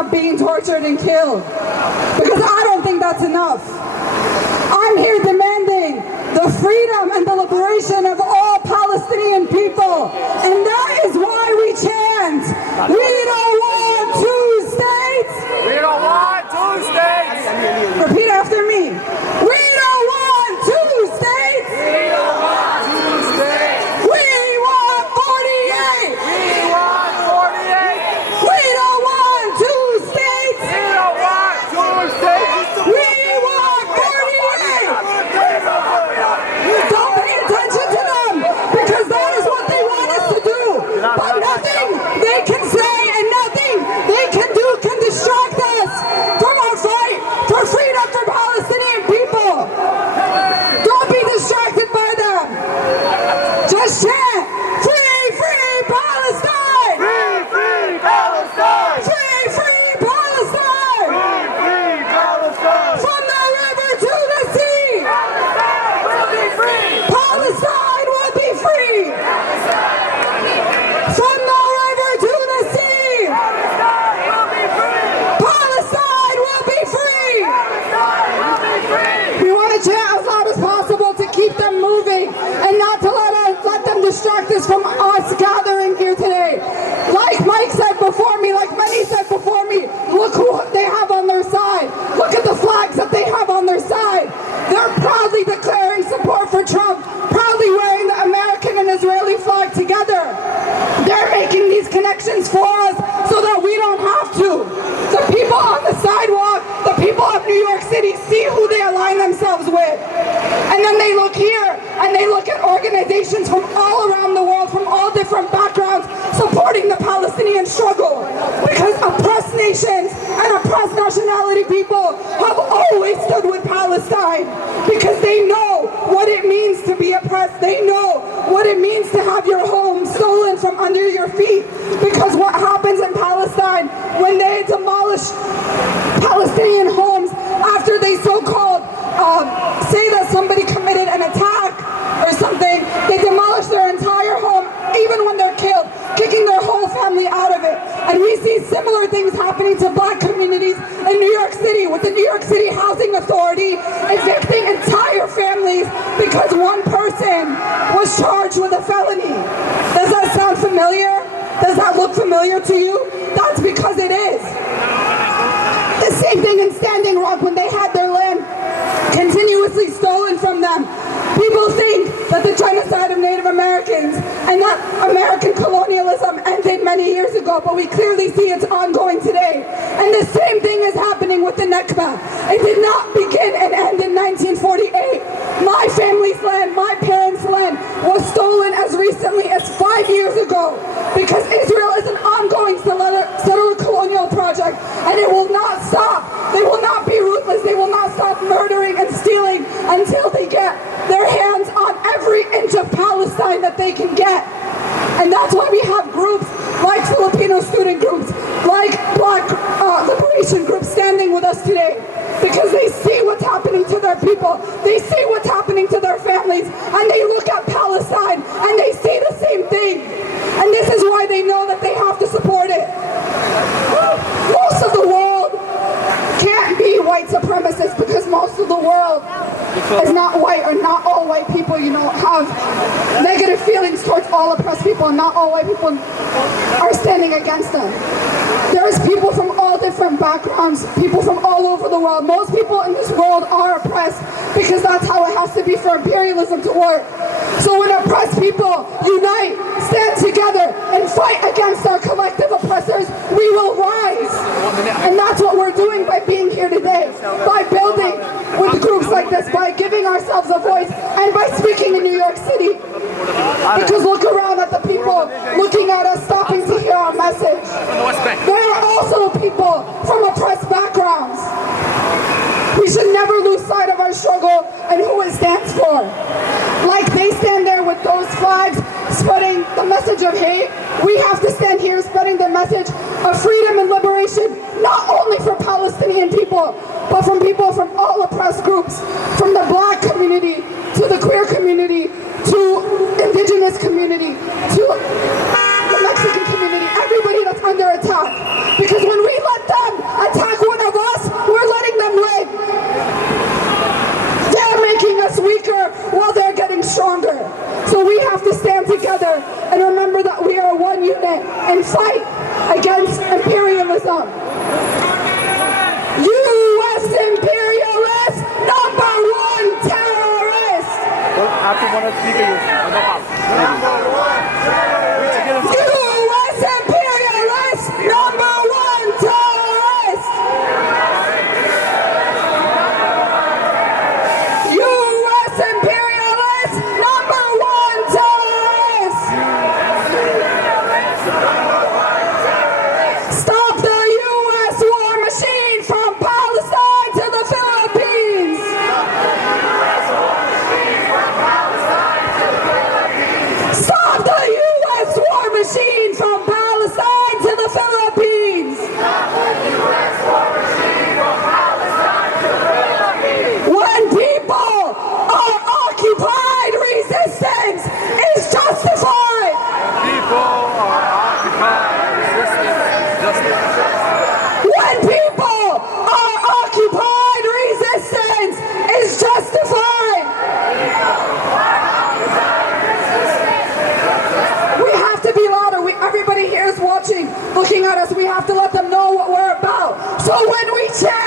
stop being tortured and killed. Because I don't think that's enough. I'm here demanding the freedom and the liberation of all Palestinian people. And that is why we chant, we don't want two states. We don't want two states. Repeat after me. We don't want two states. We don't want two states. We want 48. We want 48. We don't want two states. We don't want two states. We want 48. Don't pay attention to them, because that is what they want us to do. But nothing they can say and nothing they can do can distract us from our fight for freedom for Palestinian people. Don't be distracted by them. Just chant, free, free Palestine! Free, free Palestine. Free, free Palestine! Free, free Palestine. From the river to the sea! Palestine will be free. Palestine will be free! From the river to the sea! Palestine will be free. Palestine will be free! Palestine will be free. We want to chant as loud as possible to keep them moving and not to let them distract us from us gathering here today. Like Mike said before me, like many said before me, look who they have on their side. Look at the flags that they have on their side. They're proudly declaring support for Trump, proudly wearing the American and Israeli flag together. They're making these connections for us so that we don't have to. The people on the sidewalk, the people of New York City see who they align themselves with. And then they look here and they look at organizations from all around the world, from all different backgrounds, supporting the Palestinian struggle. Because oppressed nations and oppressed nationality people have always stood with Palestine. Because they know what it means to be oppressed. They know what it means to have your home stolen from under your feet. Because what happens in Palestine when they demolish Palestinian homes after they so-called say that somebody committed an attack or something, they demolish their entire home, even when they're killed, kicking their whole family out of it. And we see similar things happening to black communities in New York City, with the New York City Housing Authority evicting entire families because one person was charged with a felony. Does that sound familiar? Does that look familiar to you? That's because it is. The same thing in Standing Rock when they had their land continuously stolen from them. People think that the genocide of Native Americans and that American colonialism ended many years ago, but we clearly see it's ongoing today. And the same thing is happening with the Nakba. It did not begin and end in 1948. My family's land, my parents' land was stolen as recently as 5 years ago, because Israel is an ongoing settler colonial project, and it will not stop. They will not be ruthless. They will not stop murdering and stealing until they get their hands on every inch of Palestine that they can get. And that's why we have groups like Filipino student groups, like Black liberation groups standing with us today, because they see what's happening to their people. They see what's happening to their families, and they look at Palestine and they see the same thing. And this is why they know that they have to support it. Most of the world can't be white supremacists, because most of the world is not white, or not all white people, have negative feelings towards all oppressed people, and not all white people are standing against them. There's people from all different backgrounds, people from all over the world. Most people in this world are oppressed, because that's how it has to be for imperialism to work. So when oppressed people unite, stand together, and fight against our collective oppressors, we will rise. And that's what we're doing by being here today, by building with groups like this, by giving ourselves a voice, and by speaking in New York City. Because look around at the people looking at us, stopping to hear our message. There are also people from oppressed backgrounds. We should never lose sight of our struggle and who it stands for. Like they stand there with those flags spreading the message of hate, we have to stand here spreading the message of freedom and liberation, not only for Palestinian people, but from people from all oppressed groups, from the Black community to the queer community to indigenous community to the Mexican community, everybody that's under attack. Because when we let them movement and fight against imperialism. U.S. imperialist, number one terrorist. After one of the speakers, no problem. U.S. imperialist, number one terrorist. U.S. imperialist, number one terrorist. Stop the U.S. war machine from Palestine to the Philippines. Stop the U.S. war machine from Palestine to the Philippines. When people are occupied, resistance is justified. When people are occupied, resistance is justified. We have to be louder. Everybody here is watching, looking at us. We have to let them know what we're about. So when we chant